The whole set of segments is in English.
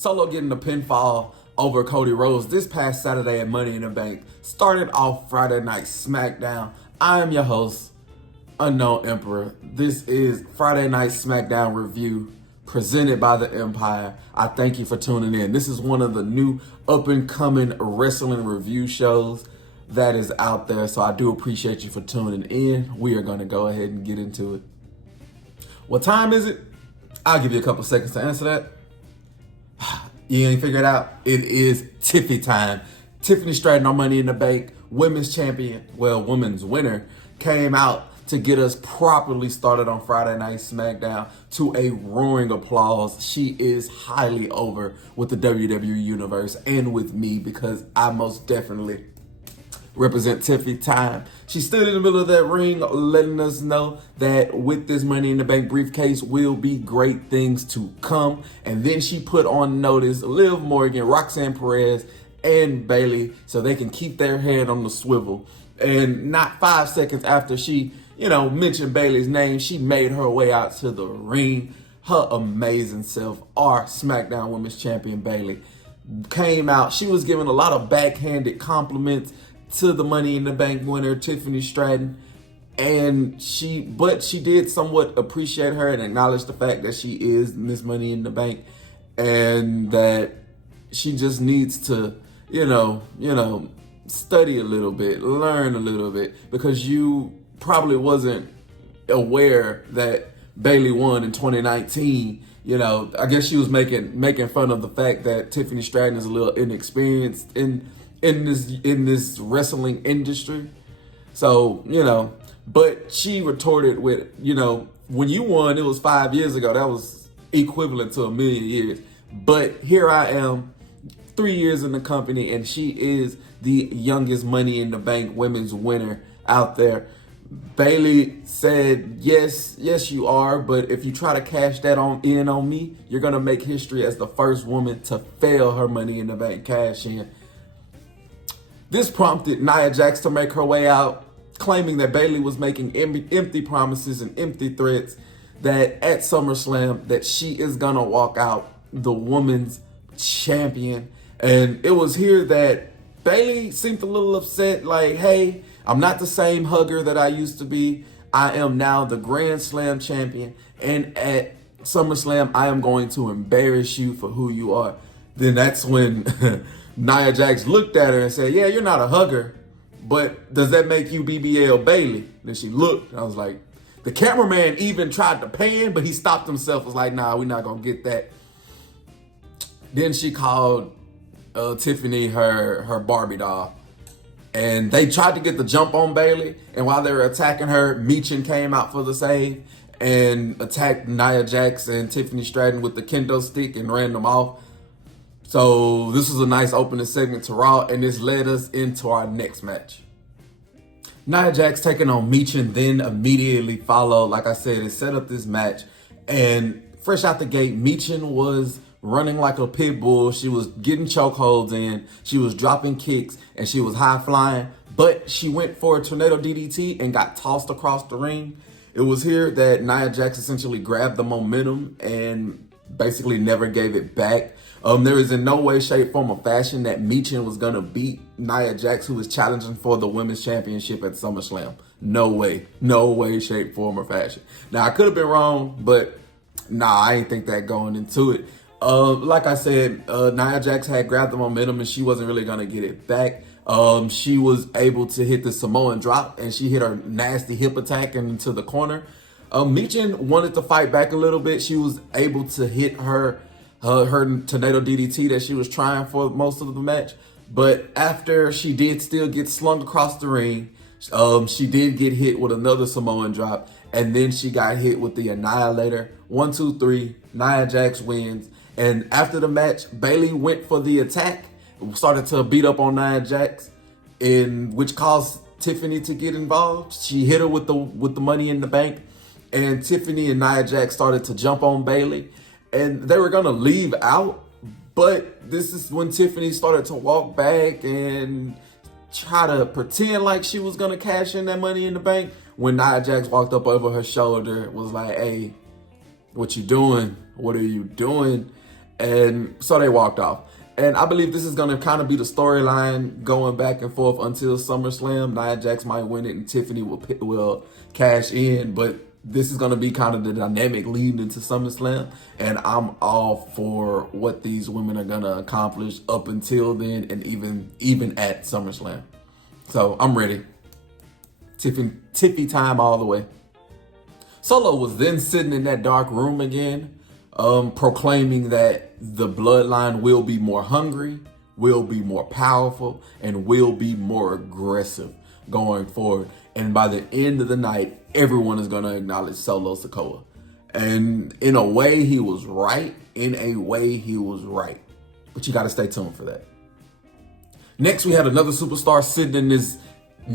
Solo getting the pinfall over Cody Rhodes this past Saturday at Money in the Bank started off Friday Night Smackdown. I am your host, Unknown Emperor. This is Friday Night Smackdown review presented by the Empire. I thank you for tuning in. This is one of the new up-and-coming wrestling review shows that is out there, so I do appreciate you for tuning in. We are going to go ahead and get into it. What time is it? I'll give you a couple seconds to answer that. You ain't figured it out? It is Tiffy time. Tiffany Stratton, our Money in the Bank women's champion, women's winner, came out to get us properly started on Friday Night Smackdown to a roaring applause. She is highly over with the WWE Universe and with me because I most definitely represent Tiffy time. She stood in the middle of that ring letting us know that with this Money in the Bank briefcase will be great things to come. And then she put on notice Liv Morgan, Roxanne Perez, and Bayley so they can keep their head on the swivel. And not 5 seconds after she, mentioned Bayley's name, she made her way out to the ring. Her amazing self, our SmackDown Women's Champion Bayley, came out. She was giving a lot of backhanded compliments to the Money in the Bank winner, Tiffany Stratton. And she did somewhat appreciate her and acknowledge the fact that she is Miss Money in the Bank and that she just needs to, study a little bit, learn a little bit, because you probably wasn't aware that Bayley won in 2019. I guess she was making fun of the fact that Tiffany Stratton is a little inexperienced in this wrestling industry. So, but she retorted with, when you won, it was 5 years ago. That was equivalent to 1,000,000 years. But here I am, 3 years in the company, and she is the youngest Money in the Bank women's winner out there. Bayley said, yes, you are, but if you try to cash that in on me, you're going to make history as the first woman to fail her Money in the Bank cash in. This prompted Nia Jax to make her way out, claiming that Bayley was making empty promises and empty threats, that at SummerSlam that she is going to walk out the women's champion. And it was here that Bayley seemed a little upset, like, hey, I'm not the same hugger that I used to be. I am now the Grand Slam champion. And at SummerSlam, I am going to embarrass you for who you are. Then that's when Nia Jax looked at her and said, yeah, you're not a hugger, but does that make you BBL Bayley? Then she looked, and I was like, the cameraman even tried to pan, but he stopped himself, was like, nah, we're not going to get that. Then she called Tiffany her Barbie doll. And they tried to get the jump on Bayley. And while they were attacking her, Michin came out for the save and attacked Nia Jax and Tiffany Stratton with the kendo stick and ran them off. So this was a nice opening segment to Raw, and this led us into our next match. Nia Jax taking on Michin, then immediately followed, like I said, it set up this match. And fresh out the gate, Michin was running like a pit bull. She was getting chokeholds in, she was dropping kicks, and she was high flying, but she went for a tornado DDT and got tossed across the ring. It was here that Nia Jax essentially grabbed the momentum and basically never gave it back. There is in no way, shape, form, or fashion that Michin was going to beat Nia Jax, who was challenging for the Women's Championship at SummerSlam. No way, shape, form, or fashion. Now, I could have been wrong, but I ain't think that going into it. Like I said, Nia Jax had grabbed the momentum and she wasn't really going to get it back. She was able to hit the Samoan drop and she hit her nasty hip attack into the corner. Michin wanted to fight back a little bit. She was able to hit her tornado DDT that she was trying for most of the match. But after she did still get slung across the ring, she did get hit with another Samoan drop. And then she got hit with the Annihilator. 1, 2, 3. Nia Jax wins. And after the match, Bayley went for the attack, started to beat up on Nia Jax, which caused Tiffany to get involved. She hit her with the Money in the Bank, and Tiffany and Nia Jax started to jump on Bayley, and they were gonna leave out. But this is when Tiffany started to walk back and try to pretend like she was gonna cash in that Money in the Bank. When Nia Jax walked up over her shoulder, was like, "Hey, what you doing? What are you doing?" And so they walked off. And I believe this is going to kind of be the storyline going back and forth until SummerSlam. Nia Jax might win it and Tiffany will cash in. But this is going to be kind of the dynamic leading into SummerSlam. And I'm all for what these women are going to accomplish up until then and even at SummerSlam. So I'm ready. Tiffy time all the way. Solo was then sitting in that dark room again, proclaiming that the bloodline will be more hungry, will be more powerful, and will be more aggressive going forward. And by the end of the night, everyone is going to acknowledge Solo Sikoa. And in a way, he was right. But you got to stay tuned for that. Next, we had another superstar sitting in this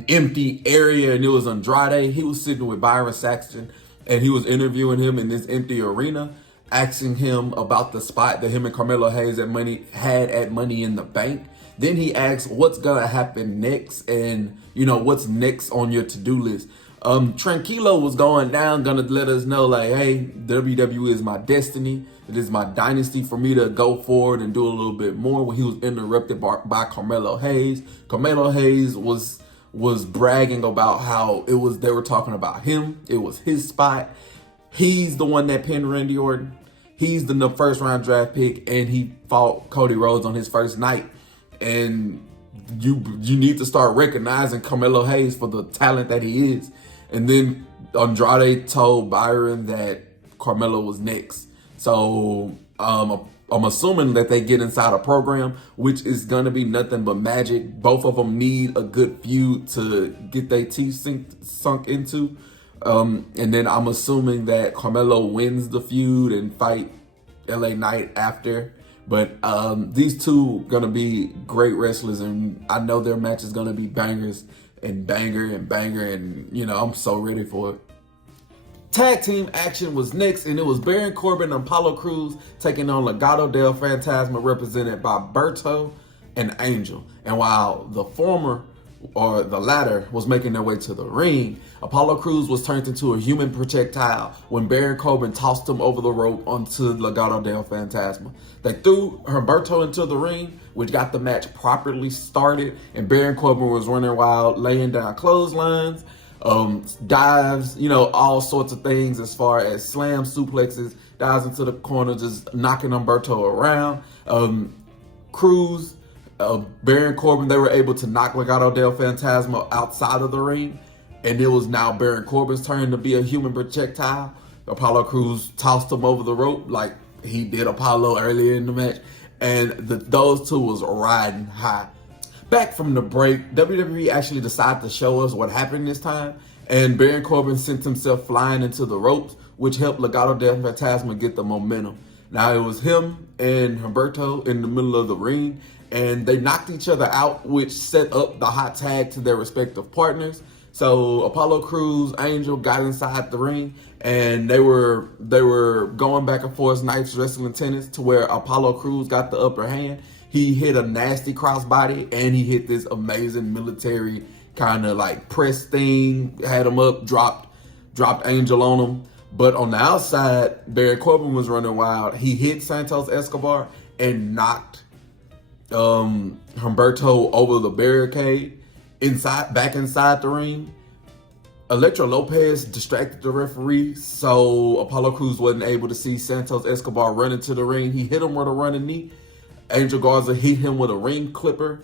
empty area, and it was Andrade. He was sitting with Byron Saxton, and he was interviewing him in this empty arena, asking him about the spot that him and Carmelo Hayes had at Money in the Bank. Then he asked what's gonna happen next, and what's next on your to-do list. Tranquilo was going down, gonna let us know like, hey, WWE is my destiny. It is my dynasty for me to go forward and do a little bit more. When he was interrupted by Carmelo Hayes. Carmelo Hayes was bragging about how they were talking about him. It was his spot. He's the one that pinned Randy Orton. He's the first round draft pick, and he fought Cody Rhodes on his first night. And you need to start recognizing Carmelo Hayes for the talent that he is. And then Andrade told Byron that Carmelo was next. So I'm assuming that they get inside a program, which is going to be nothing but magic. Both of them need a good feud to get their teeth sunk into. And then I'm assuming that Carmelo wins the feud and fight LA Knight after. But these two going to be great wrestlers, and I know their match is going to be bangers and banger and banger, and I'm so ready for it. Tag team action was next, and it was Baron Corbin and Apollo Crews taking on Legado del Fantasma, represented by Berto and Angel. And while the latter was making their way to the ring, Apollo Crews was turned into a human projectile when Baron Corbin tossed him over the rope onto Legado del Fantasma. They threw Humberto into the ring, which got the match properly started, and Baron Corbin was running wild, laying down clotheslines, dives, all sorts of things as far as slam suplexes, dives into the corner, just knocking Humberto around. Cruz, Baron Corbin, they were able to knock Legado del Fantasma outside of the ring, and it was now Baron Corbin's turn to be a human projectile. Apollo Crews tossed him over the rope like he did Apollo earlier in the match, and those two was riding high. Back from the break, WWE actually decided to show us what happened this time, and Baron Corbin sent himself flying into the ropes, which helped Legado del Fantasma get the momentum. Now it was him and Humberto in the middle of the ring, and they knocked each other out, which set up the hot tag to their respective partners. So Apollo Crews, Angel got inside the ring, and they were going back and forth, knives wrestling tennis, to where Apollo Crews got the upper hand. He hit a nasty crossbody, and he hit this amazing military kind of like press thing, had him up, dropped Angel on him. But on the outside, Baron Corbin was running wild. He hit Santos Escobar and knocked Humberto over the barricade back inside the ring. Electro Lopez distracted the referee, so Apollo Crews wasn't able to see Santos Escobar run into the ring. He hit him with a running knee. Angel Garza hit him with a ring clipper.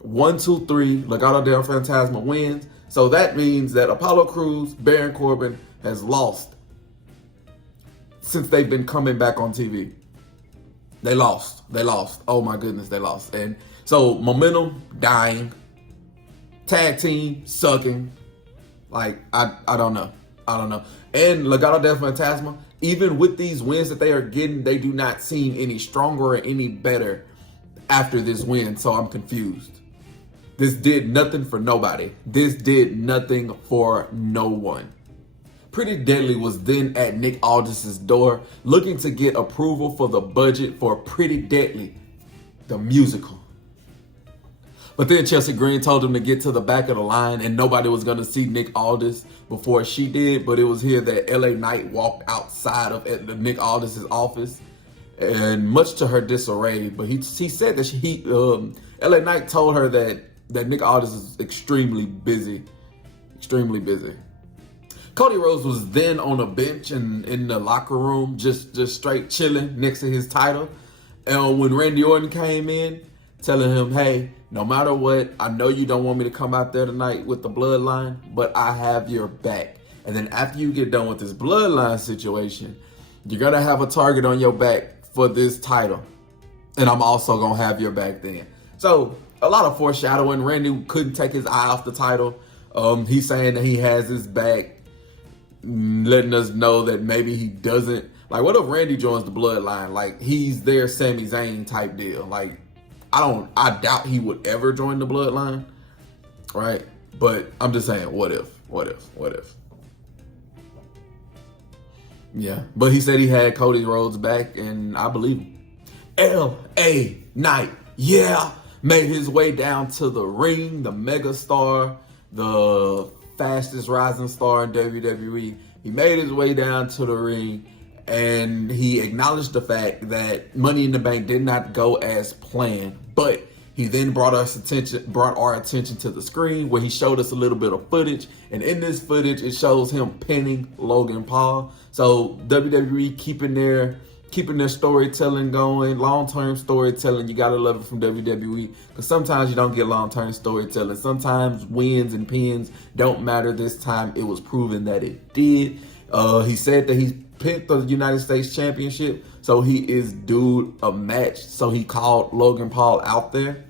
1, 2, 3, Legado del Fantasma wins. So that means that Apollo Crews, Baron Corbin has lost since they've been coming back on TV. They lost. Oh my goodness, they lost. And so momentum dying. Tag team sucking. Like, I don't know. And Legado del Fantasma, even with these wins that they are getting, they do not seem any stronger or any better after this win. So I'm confused. This did nothing for nobody. This did nothing for no one. Pretty Deadly was then at Nick Aldis's door, looking to get approval for the budget for Pretty Deadly, the musical. But then Chelsea Green told him to get to the back of the line, and nobody was going to see Nick Aldis before she did. But it was here that LA Knight walked outside of Nick Aldis's office, and much to her disarray. But he said that LA Knight told her that Nick Aldis is extremely busy. Cody Rhodes was then on a bench in the locker room, just straight chilling next to his title. And when Randy Orton came in, telling him, hey, no matter what, I know you don't want me to come out there tonight with the bloodline, but I have your back. And then after you get done with this bloodline situation, you're going to have a target on your back for this title. And I'm also going to have your back then. So a lot of foreshadowing. Randy couldn't take his eye off the title. He's saying that he has his back, letting us know that maybe he doesn't. Like, what if Randy joins the bloodline? Like, he's their Sami Zayn type deal. Like, I doubt he would ever join the bloodline, right? But I'm just saying, what if? Yeah, but he said he had Cody Rhodes back, and I believe him. LA Knight, yeah, made his way down to the ring, the mega star, the fastest rising star in WWE. He made his way down to the ring, and he acknowledged the fact that Money in the Bank did not go as planned, but he then brought our attention to the screen, where he showed us a little bit of footage. And in this footage, it shows him pinning Logan Paul. So WWE keeping their storytelling going, long-term storytelling. You gotta love it from WWE, because sometimes you don't get long-term storytelling. Sometimes wins and pins don't matter. This time it was proven that it did. He said that he picked the United States Championship, so he is due a match. So he called Logan Paul out there.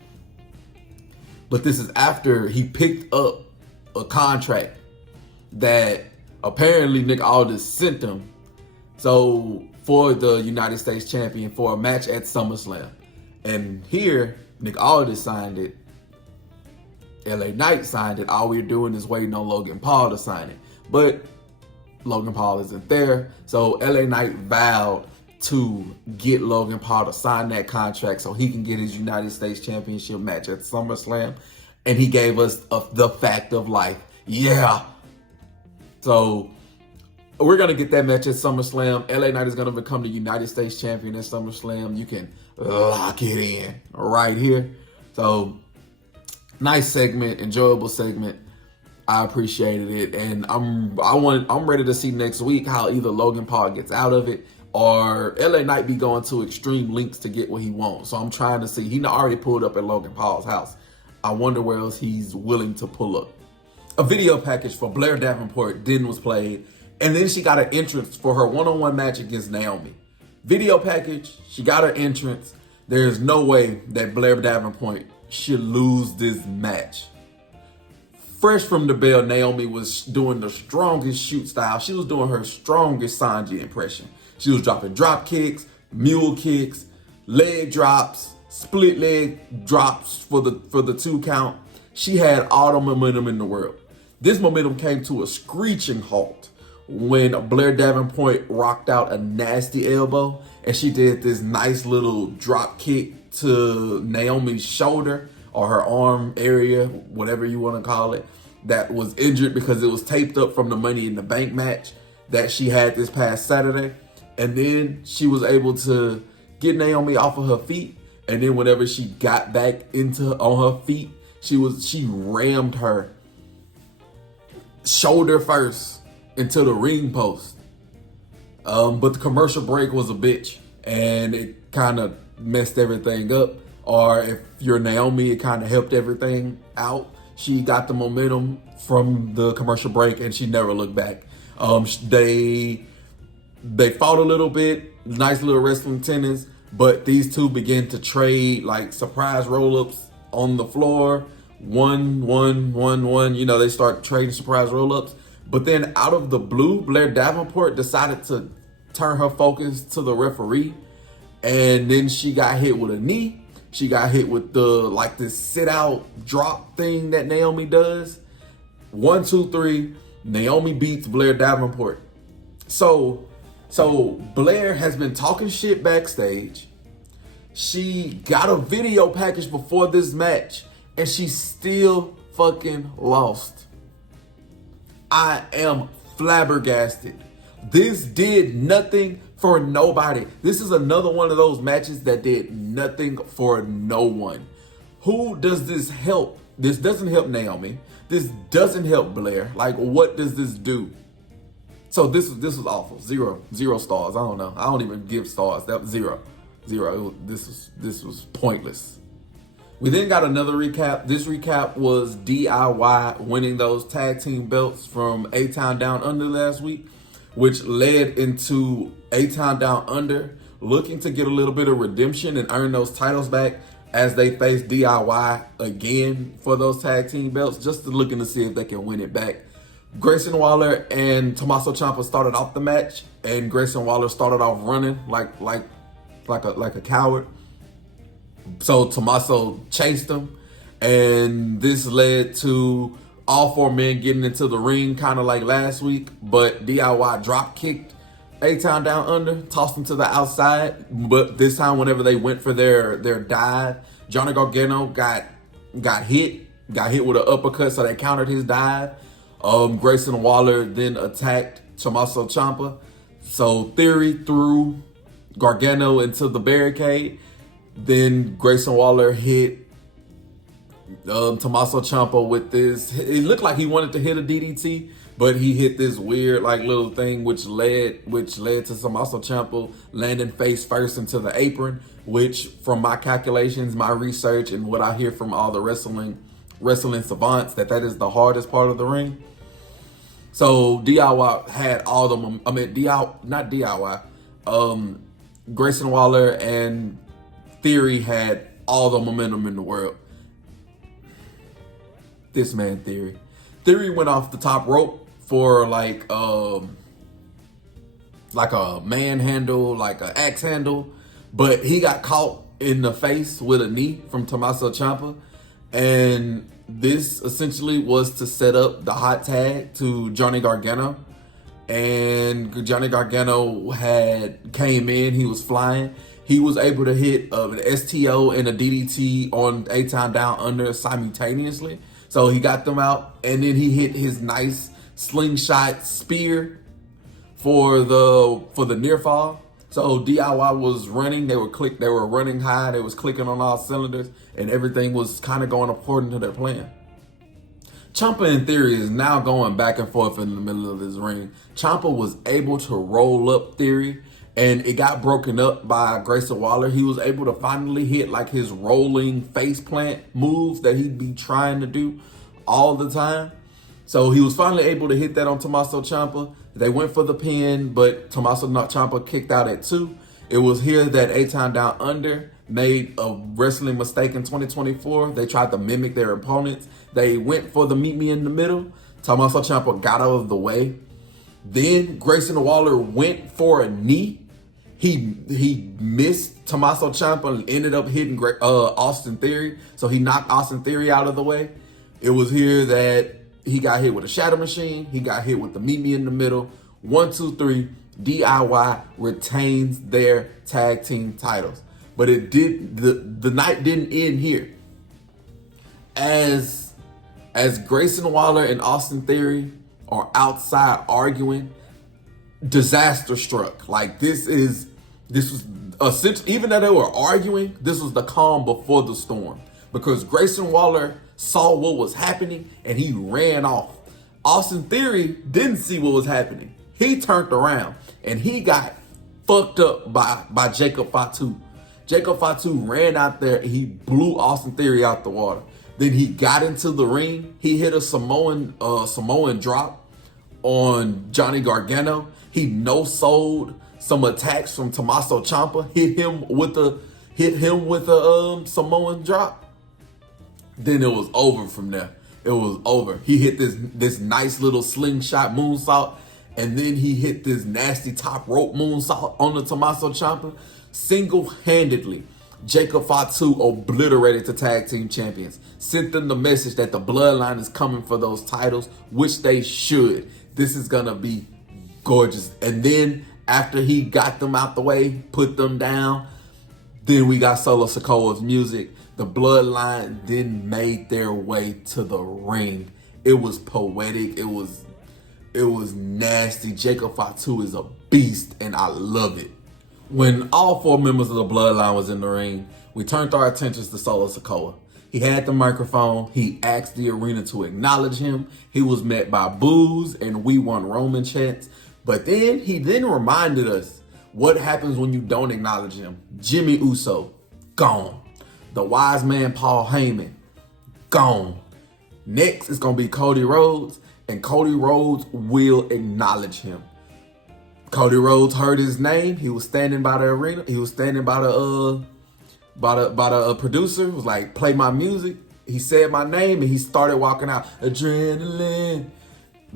But this is after he picked up a contract that apparently Nick Aldis sent him. So for the United States Champion for a match at SummerSlam. And here, Nick Aldis signed it. LA Knight signed it. All we're doing is waiting on Logan Paul to sign it. But Logan Paul isn't there. So LA Knight vowed to get Logan Paul to sign that contract so he can get his United States Championship match at SummerSlam. And he gave us the fact of life. Yeah. So we're going to get that match at SummerSlam. LA Knight is going to become the United States Champion at SummerSlam. You can lock it in right here. So nice segment, enjoyable segment. I appreciated it, and I'm ready to see next week how either Logan Paul gets out of it or LA Knight be going to extreme lengths to get what he wants. So I'm trying to see. He already pulled up at Logan Paul's house. I wonder where else he's willing to pull up. A video package for Blair Davenport was played, and then she got an entrance for her one-on-one match against Naomi. Video package, she got her entrance. There's no way that Blair Davenport should lose this match. Fresh from the bell, Naomi was doing the strongest shoot style. She was doing her strongest Sanji impression. She was dropping drop kicks, mule kicks, leg drops, split leg drops for the 2 count. She had all the momentum in the world. This momentum came to a screeching halt when Blair Davenport rocked out a nasty elbow, and she did this nice little drop kick to Naomi's shoulder or her arm area, whatever you want to call it, that was injured because it was taped up from the Money in the Bank match that she had this past Saturday. And then she was able to get Naomi off of her feet. And then whenever she got back on her feet, she rammed her shoulder first into the ring post. But the commercial break was a bitch, and it kind of messed everything up. Or if you're Naomi, it kind of helped everything out. She got the momentum from the commercial break, and she never looked back. They fought a little bit, nice little wrestling tennis, but these two began to trade like surprise roll-ups on the floor. One. They start trading surprise roll-ups. But then out of the blue, Blair Davenport decided to turn her focus to the referee. And then she got hit with a knee. She got hit with this sit out drop thing that Naomi does. 1, 2, 3. Naomi beats Blair Davenport. So Blair has been talking shit backstage. She got a video package before this match, and she still fucking lost. I am flabbergasted. This did nothing for nobody. This is another one of those matches that did nothing for no one. Who does this help? This doesn't help Naomi. This doesn't help Blair. Like, what does this do? So this was awful. Zero stars. I don't know. I don't even give stars. That was zero. This was pointless. We then got another recap. This recap was DIY winning those tag team belts from A-Town Down Under last week, which led into A-Town Down Under looking to get a little bit of redemption and earn those titles back as they face DIY again for those tag team belts, just looking to see if they can win it back. Grayson Waller and Tommaso Ciampa started off the match, and Grayson Waller started off running like a coward. So Tommaso chased him, and this led to all four men getting into the ring, kind of like last week. But DIY drop kicked A-Town Down Under, tossed him to the outside. But this time, whenever they went for their dive, Johnny Gargano got hit with an uppercut, so they countered his dive. Grayson Waller then attacked Tommaso Ciampa. So Theory threw Gargano into the barricade. Then Grayson Waller hit Tommaso Ciampa with this. It looked like he wanted to hit a DDT, but he hit this weird like little thing, which led to Tommaso Ciampa landing face first into the apron. Which, from my calculations, my research, and what I hear from all the wrestling savants, that is the hardest part of the ring. So DIY had all the, not DIY. Grayson Waller and Theory had all the momentum in the world. This man Theory went off the top rope for like a manhandle, like an axe handle, but he got caught in the face with a knee from Tommaso Ciampa, and this essentially was to set up the hot tag to Johnny Gargano. And Johnny Gargano came in, he was flying. He was able to hit an STO and a DDT on A-Town Down Under simultaneously. So he got them out, and then he hit his nice slingshot spear for the near fall. So DIY was running. They were running high. They was clicking on all cylinders, and everything was kind of going according to their plan. Ciampa and Theory is now going back and forth in the middle of this ring. Ciampa was able to roll up Theory, and it got broken up by Grayson Waller. He was able to finally hit like his rolling face plant moves that he'd be trying to do all the time. So he was finally able to hit that on Tommaso Ciampa. They went for the pin, but Tommaso Ciampa kicked out at 2. It was here that A-Town Down Under made a wrestling mistake in 2024. They tried to mimic their opponents. They went for the meet me in the middle. Tommaso Ciampa got out of the way. Then Grayson Waller went for a knee. He missed Tommaso Ciampa and ended up hitting Austin Theory. So he knocked Austin Theory out of the way. It was here that he got hit with a shadow machine. He got hit with the meet me in the middle. 1, 2, 3. DIY retains their tag team titles. But the night didn't end here. As Grayson Waller and Austin Theory are outside arguing, disaster struck. Like this was essentially, even though they were arguing, this was the calm before the storm, because Grayson Waller saw what was happening and he ran off. Austin Theory didn't see what was happening. He turned around and he got fucked up by Jacob Fatu. Jacob Fatu ran out there and he blew Austin Theory out the water. Then he got into the ring. He hit a Samoan drop on Johnny Gargano. He no-sold some attacks from Tommaso Ciampa. Hit him with a Samoan drop. Then it was over from there. It was over. He hit this nice little slingshot moonsault, and then he hit this nasty top rope moonsault on the Tommaso Ciampa. Single-handedly, Jacob Fatu obliterated the tag team champions. Sent them the message that the bloodline is coming for those titles, which they should. This is gonna be gorgeous. And then after he got them out the way, put them down, then we got Solo Sikoa's music. The bloodline then made their way to the ring. It was poetic. It was nasty. Jacob Fatu is a beast, and I love it. When all 4 members of the Bloodline was in the ring, we turned our attentions to Solo Sikoa. He had the microphone. He asked the arena to acknowledge him. He was met by boos and "We Want Roman" chants. But then he reminded us what happens when you don't acknowledge him. Jimmy Uso, gone. The wise man Paul Heyman, gone. Next is going to be Cody Rhodes, and Cody Rhodes will acknowledge him. Cody Rhodes heard his name. He was standing by the arena. He was standing by the producer. Was like, play my music. He said my name and he started walking out. Adrenaline.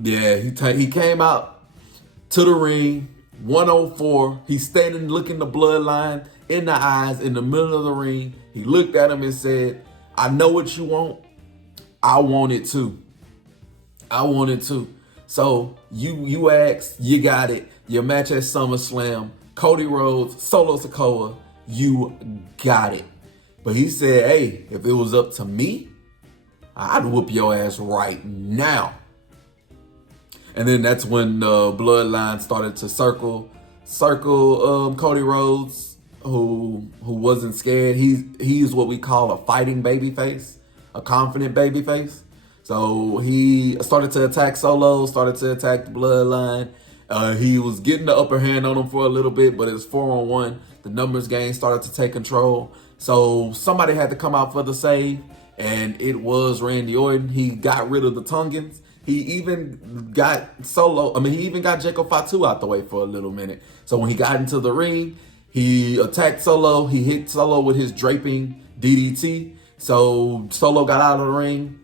Yeah, he came out to the ring. 104. He's standing looking the Bloodline in the eyes in the middle of the ring. He looked at him and said, I know what you want. I want it too. I want it too. So you asked, you got it. Your match at SummerSlam, Cody Rhodes, Solo Sikoa, you got it. But he said, hey, if it was up to me, I'd whoop your ass right now. And then that's when the Bloodline started to circle Cody Rhodes, who wasn't scared. He's what we call a fighting babyface, a confident babyface. So he started to attack Solo, started to attack the Bloodline. He was getting the upper hand on him for a little bit, but it's 4-on-1. The numbers game started to take control. So somebody had to come out for the save, and it was Randy Orton. He got rid of the Tongans. He even got Jacob Fatu out the way for a little minute. So when he got into the ring, he attacked Solo. He hit Solo with his draping DDT. So Solo got out of the ring.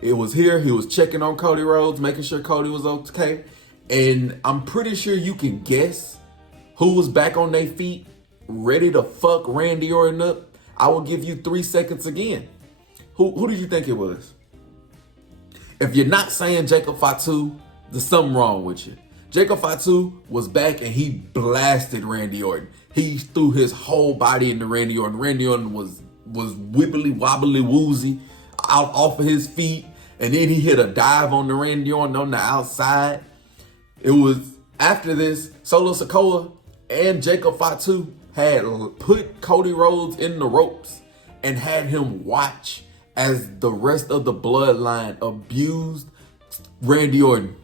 It was here. He was checking on Cody Rhodes, making sure Cody was okay. And I'm pretty sure you can guess who was back on their feet, ready to fuck Randy Orton up. I will give you 3 seconds again. Who did you think it was? If you're not saying Jacob Fatu, there's something wrong with you. Jacob Fatu was back and he blasted Randy Orton. He threw his whole body into Randy Orton. Randy Orton was wibbly wobbly woozy out off of his feet. And then he hit a dive on the Randy Orton on the outside. It was after this, Solo Sikoa and Jacob Fatu had put Cody Rhodes in the ropes and had him watch as the rest of the Bloodline abused Randy Orton.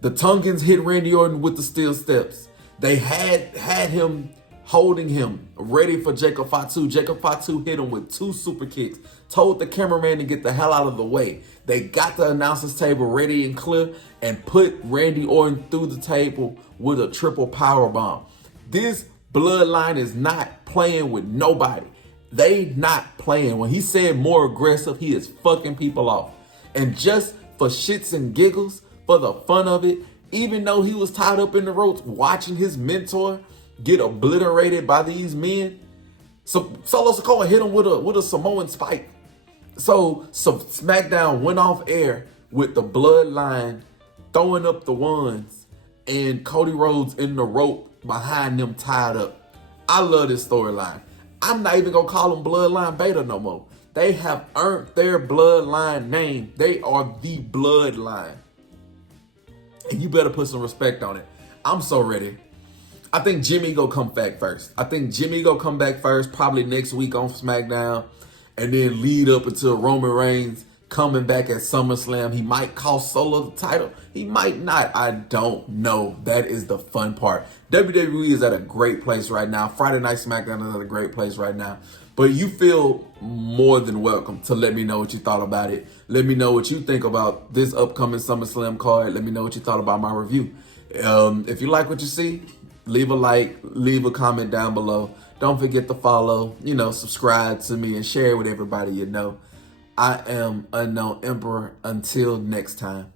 The Tongans hit Randy Orton with the steel steps. They had him holding him ready for Jacob Fatu. Jacob Fatu hit him with 2 super kicks, told the cameraman to get the hell out of the way. They got the announcer's table ready and clear and put Randy Orton through the table with a triple power bomb. This Bloodline is not playing with nobody. They not playing. When he said more aggressive, he is fucking people off. And just for shits and giggles, for the fun of it, even though he was tied up in the ropes watching his mentor get obliterated by these men, so Solo Sikoa hit him with a Samoan spike. So Smackdown went off air with the Bloodline throwing up the ones and Cody Rhodes in the rope behind them tied up. I love this storyline. I'm not even gonna call them Bloodline Beta no more. They have earned their Bloodline name. They are the Bloodline. And you better put some respect on it. I'm so ready. I think Jimmy go come back first. Probably next week on SmackDown, and then lead up until Roman Reigns coming back at SummerSlam. He might cost Solo the title. He might not. I don't know. That is the fun part. WWE is at a great place right now. Friday Night SmackDown is at a great place right now. But you feel more than welcome to let me know what you thought about it. Let me know what you think about this upcoming SummerSlam card. Let me know what you thought about my review. If you like what you see, leave a like, leave a comment down below. Don't forget to follow, subscribe to me and share it with everybody you know. I am Unknown Emperor. Until next time.